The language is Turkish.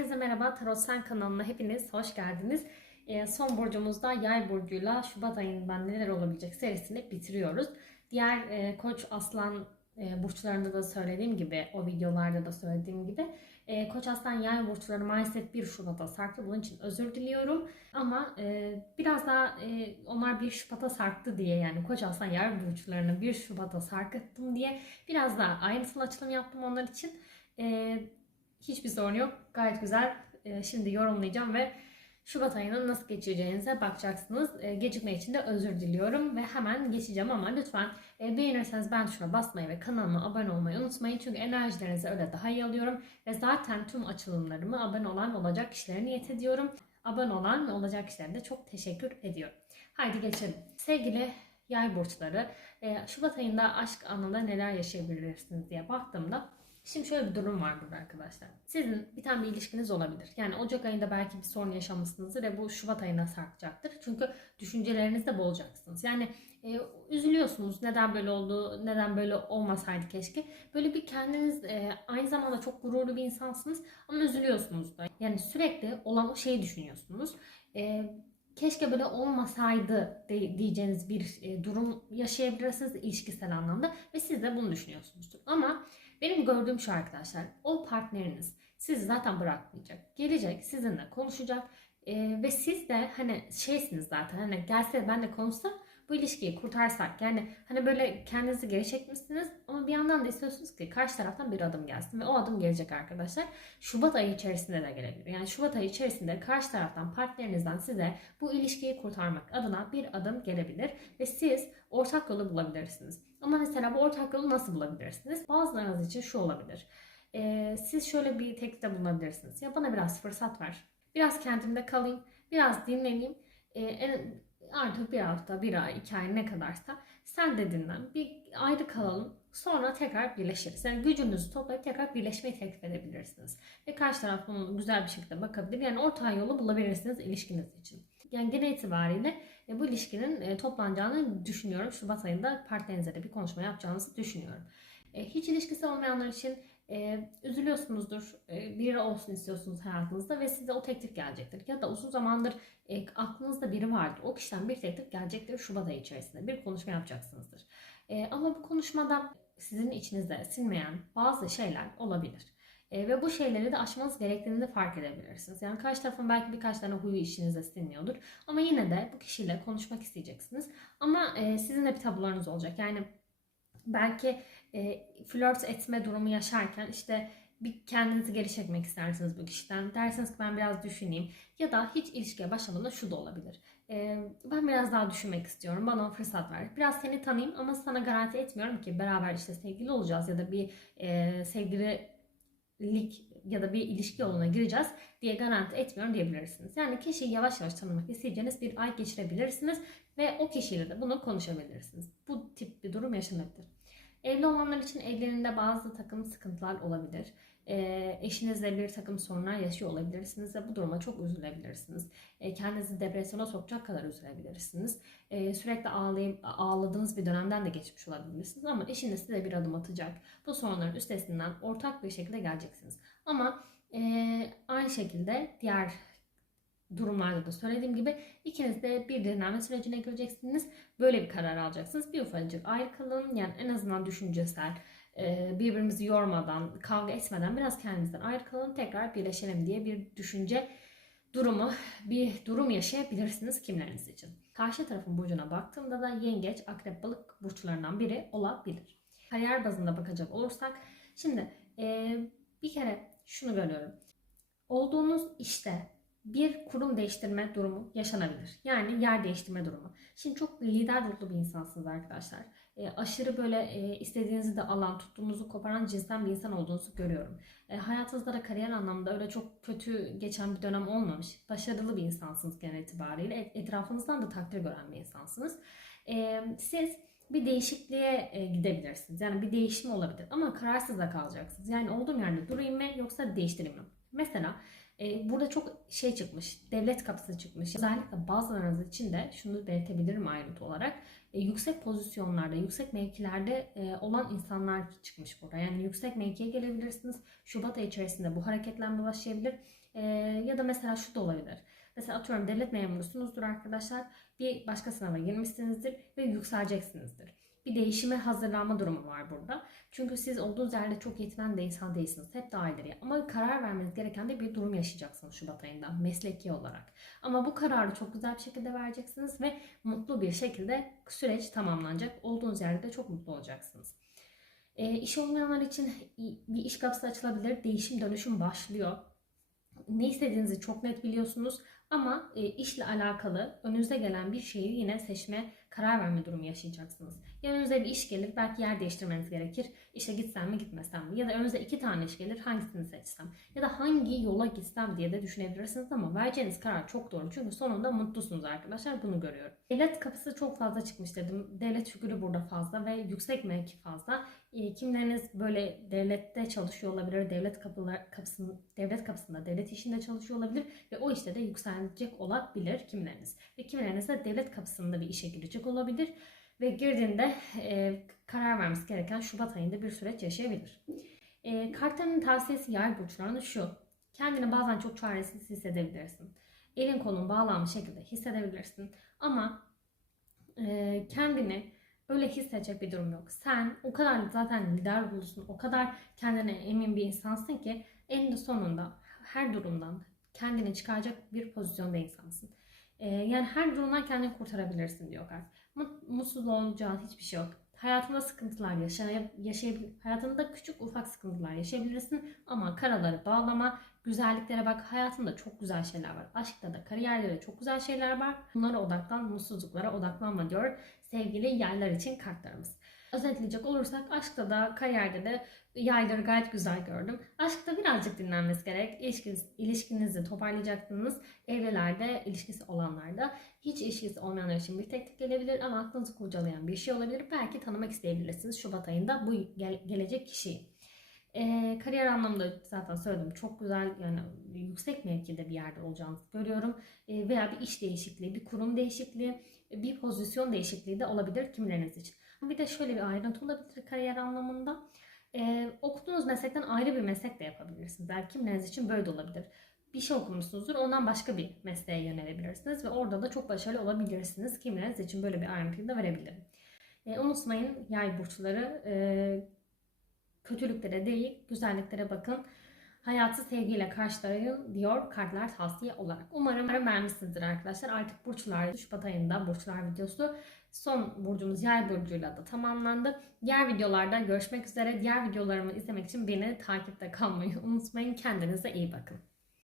Herkese merhaba. Tarot Sen kanalına hepiniz hoş geldiniz. Ee, son burcumuzda yay burcuyla Şubat ayından neler olabilecek serisini bitiriyoruz. Diğer e, koç aslan e, burçlarında da söylediğim gibi, o videolarda da söylediğim gibi e, koç aslan yay burçları maalesef 1 Şubat'a sarktı. Bunun için özür diliyorum. Ama e, biraz daha e, onlar 1 Şubat'a sarktı diye yani koç aslan yay burçlarını 1 Şubat'a sarkıttım diye biraz daha ayrıntılı açılım yaptım onlar için. E, Hiçbir sorun yok. Gayet güzel. Ee, Şimdi yorumlayacağım ve Şubat ayının nasıl geçireceğinize bakacaksınız. Ee, Gecikme için de özür diliyorum ve hemen geçeceğim ama lütfen e, beğenirseniz ben tuşuna basmayı ve kanalıma abone olmayı unutmayın. Çünkü enerjilerinizi öyle daha iyi alıyorum ve zaten tüm açılımlarımı abone olan olacak kişilere niyet ediyorum. Abone olan ve olacak kişilere de çok teşekkür ediyorum. Haydi geçelim. Sevgili yay burçları, e, Şubat ayında aşk anında neler yaşayabilirsiniz diye baktığımda Şimdi şöyle bir durum var burada arkadaşlar. Sizin bir tane bir ilişkiniz olabilir. Yani Ocak ayında belki bir sorun yaşamışsınızdır ve bu Şubat ayına sarkacaktır. Çünkü düşüncelerinizde boğulacaksınız. Yani e, üzülüyorsunuz. Neden böyle oldu, neden böyle olmasaydı keşke. Böyle bir kendiniz e, aynı zamanda çok gururlu bir insansınız ama üzülüyorsunuz da. Yani sürekli olan o şeyi düşünüyorsunuz. E, keşke böyle olmasaydı de, diyeceğiniz bir e, durum yaşayabilirsiniz ilişkisel anlamda ve siz de bunu düşünüyorsunuzdur. Ama benim gördüğüm şu arkadaşlar, o partneriniz sizi zaten bırakmayacak. Gelecek, sizinle konuşacak e, ve siz de hani şeysiniz zaten hani gelse ben de konuşsam bu ilişkiyi kurtarsak yani hani böyle kendinizi geri çekmişsiniz ama bir yandan da istiyorsunuz ki karşı taraftan bir adım gelsin ve o adım gelecek arkadaşlar. Şubat ayı içerisinde de gelebilir. Yani Şubat ayı içerisinde karşı taraftan partnerinizden size bu ilişkiyi kurtarmak adına bir adım gelebilir ve siz ortak yolu bulabilirsiniz. Ama mesela bu ortak yolu nasıl bulabilirsiniz? Bazılarınız için şu olabilir. Ee, siz şöyle bir teklifte bulunabilirsiniz. Ya bana biraz fırsat ver. Biraz kendimde kalayım. Biraz dinleneyim. Ee, en, artık bir hafta, bir ay, iki ay ne kadarsa sen de dinlen. Bir ayrı kalalım. Sonra tekrar birleşiriz. Yani gücünüzü toplayıp tekrar birleşmeyi teklif edebilirsiniz. Ve karşı taraf bunu güzel bir şekilde bakabilir. Yani orta yolu bulabilirsiniz ilişkiniz için. Yani genel itibariyle e, bu ilişkinin e, toplanacağını düşünüyorum. Şubat ayında partnerinize de bir konuşma yapacağınızı düşünüyorum. E, hiç ilişkisi olmayanlar için e, üzülüyorsunuzdur. E, biri olsun istiyorsunuz hayatınızda ve size o teklif gelecektir. Ya da uzun zamandır e, aklınızda biri vardır. O kişiden bir teklif gelecektir Şubat ayı içerisinde. Bir konuşma yapacaksınızdır. E, ama bu konuşmada sizin içinizde sinmeyen bazı şeyler olabilir. E, ve bu şeyleri de aşmanız gerektiğini de fark edebilirsiniz. Yani karşı tarafın belki birkaç tane huyu işinize sinmiyordur. Ama yine de bu kişiyle konuşmak isteyeceksiniz. Ama e, sizin de bir tabularınız olacak. Yani belki e, flört etme durumu yaşarken işte bir kendinizi geri çekmek istersiniz bu kişiden. Dersiniz ki ben biraz düşüneyim. Ya da hiç ilişkiye başlamadan şu da olabilir. Ee, ben biraz daha düşünmek istiyorum. Bana fırsat ver. Biraz seni tanıyayım ama sana garanti etmiyorum ki beraber işte sevgili olacağız ya da bir e, sevgililik ya da bir ilişki yoluna gireceğiz diye garanti etmiyorum diyebilirsiniz. Yani kişiyi yavaş yavaş tanımak isteyeceğiniz bir ay geçirebilirsiniz ve o kişiyle de bunu konuşabilirsiniz. Bu tip bir durum yaşanabilir. Evli olanlar için evlerinde bazı takım sıkıntılar olabilir. E, eşinizle bir takım sorunlar yaşıyor olabilirsiniz ve bu duruma çok üzülebilirsiniz. E, kendinizi depresyona sokacak kadar üzülebilirsiniz. E, sürekli ağlayıp ağladığınız bir dönemden de geçmiş olabilirsiniz ama eşiniz size bir adım atacak. Bu sorunların üstesinden ortak bir şekilde geleceksiniz. Ama e, aynı şekilde diğer durumlarda da söylediğim gibi ikiniz de bir dinlenme sürecine gireceksiniz. Böyle bir karar alacaksınız. Bir ufacık ayrı kalın. Yani en azından düşüncesel, birbirimizi yormadan, kavga etmeden biraz kendimizden ayrı kalın. Tekrar birleşelim diye bir düşünce durumu, bir durum yaşayabilirsiniz kimleriniz için. Karşı tarafın burcuna baktığımda da yengeç, akrep, balık burçlarından biri olabilir. Kariyer bazında bakacak olursak, şimdi bir kere şunu görüyorum. Olduğunuz işte bir kurum değiştirme durumu yaşanabilir. Yani yer değiştirme durumu. Şimdi çok lider ruhlu bir insansınız arkadaşlar. E, aşırı böyle e, istediğinizi de alan, tuttuğunuzu koparan cinsten bir insan olduğunuzu görüyorum. E, hayatınızda da kariyer anlamında öyle çok kötü geçen bir dönem olmamış. Başarılı bir insansınız genel itibariyle. Et, etrafınızdan da takdir gören bir insansınız. E, siz bir değişikliğe e, gidebilirsiniz. Yani bir değişim olabilir ama kararsız da kalacaksınız. Yani olduğum yerde durayım mı yoksa değiştireyim mi? Mesela e, burada çok şey çıkmış, devlet kapısı çıkmış. Özellikle bazılarınız için de şunu belirtebilirim ayrıntı olarak. E, yüksek pozisyonlarda, yüksek mevkilerde e, olan insanlar çıkmış burada. Yani yüksek mevkiye gelebilirsiniz. Şubat ayı içerisinde bu hareketlenme başlayabilir. Ee, ya da mesela şu da olabilir. Mesela atıyorum devlet memurusunuzdur arkadaşlar. Bir başka sınava girmişsinizdir ve yükseleceksinizdir. Bir değişime hazırlanma durumu var burada. Çünkü siz olduğunuz yerde çok yetinen de insan değilsiniz. Hep daha ileri. Ama karar vermeniz gereken de bir durum yaşayacaksınız Şubat ayında mesleki olarak. Ama bu kararı çok güzel bir şekilde vereceksiniz ve mutlu bir şekilde süreç tamamlanacak. Olduğunuz yerde de çok mutlu olacaksınız. E, iş olmayanlar için bir iş kapısı açılabilir. Değişim dönüşüm başlıyor. Ne istediğinizi çok net biliyorsunuz ama e, işle alakalı önünüze gelen bir şeyi yine seçme, karar verme durumu yaşayacaksınız. Ya önünüze bir iş gelir, belki yer değiştirmeniz gerekir. İşe gitsem mi gitmesem mi? Ya da önünüze iki tane iş gelir, hangisini seçsem? Ya da hangi yola gitsem diye de düşünebilirsiniz ama vereceğiniz karar çok doğru. Çünkü sonunda mutlusunuz arkadaşlar, bunu görüyorum. Devlet kapısı çok fazla çıkmış dedim. Devlet figürü burada fazla ve yüksek mevki fazla. E, kimleriniz böyle devlette çalışıyor olabilir, devlet kapılar, kapısında, devlet kapısında, devlet işinde çalışıyor olabilir ve o işte de yükselecek olabilir kimleriniz. Ve kimleriniz de devlet kapısında bir işe girecek olabilir ve girdiğinde e, karar vermesi gereken Şubat ayında bir süreç yaşayabilir. E, kartların tavsiyesi yay burçlarına şu. Kendini bazen çok çaresiz hissedebilirsin. Elin kolun bağlanmış şekilde hissedebilirsin. Ama e, kendini öyle hissedecek bir durum yok. Sen o kadar zaten lider ruhlusun, o kadar kendine emin bir insansın ki en sonunda her durumdan kendini çıkaracak bir pozisyonda insansın. Ee, yani her durumdan kendini kurtarabilirsin diyor kart. Mutsuz olacağın hiçbir şey yok. Hayatında sıkıntılar yaşay yaşayabilir, hayatında küçük ufak sıkıntılar yaşayabilirsin ama karaları bağlama, güzelliklere bak. Hayatında çok güzel şeyler var. Aşkta da, kariyerde de çok güzel şeyler var. Bunlara odaklan, mutsuzluklara odaklanma diyor sevgili yaylar için kartlarımız. Özetleyecek olursak aşkta da kariyerde de yayları gayet güzel gördüm. Aşkta birazcık dinlenmesi gerek. İlişkiniz, ilişkinizi toparlayacaksınız. Evlilerde, ilişkisi olanlarda hiç ilişkisi olmayanlar için bir teklif gelebilir ama aklınızı kurcalayan bir şey olabilir. Belki tanımak isteyebilirsiniz Şubat ayında bu gel- gelecek kişiyi. E, kariyer anlamında zaten söyledim çok güzel yani yüksek mevkide bir yerde olacağınızı görüyorum. E, veya bir iş değişikliği, bir kurum değişikliği, bir pozisyon değişikliği de olabilir kimileriniz için. Bir de şöyle bir ayrıntı olabilir kariyer anlamında. E, okuduğunuz meslekten ayrı bir meslek de yapabilirsiniz. Belki kimileriniz için böyle de olabilir. Bir şey okumuşsunuzdur, ondan başka bir mesleğe yönelebilirsiniz ve orada da çok başarılı olabilirsiniz. Kimileriniz için böyle bir ayrıntıyı da verebilirim. E, unutmayın yay burçları e, kötülüklere değil, güzelliklere bakın. Hayatı sevgiyle karşılayın diyor kartlar tavsiye olarak. Umarım beğenmişsinizdir arkadaşlar. Artık burçlar Şubat ayında burçlar videosu son burcumuz yay burcuyla da tamamlandı. Diğer videolarda görüşmek üzere. Diğer videolarımı izlemek için beni takipte kalmayı unutmayın. Kendinize iyi bakın.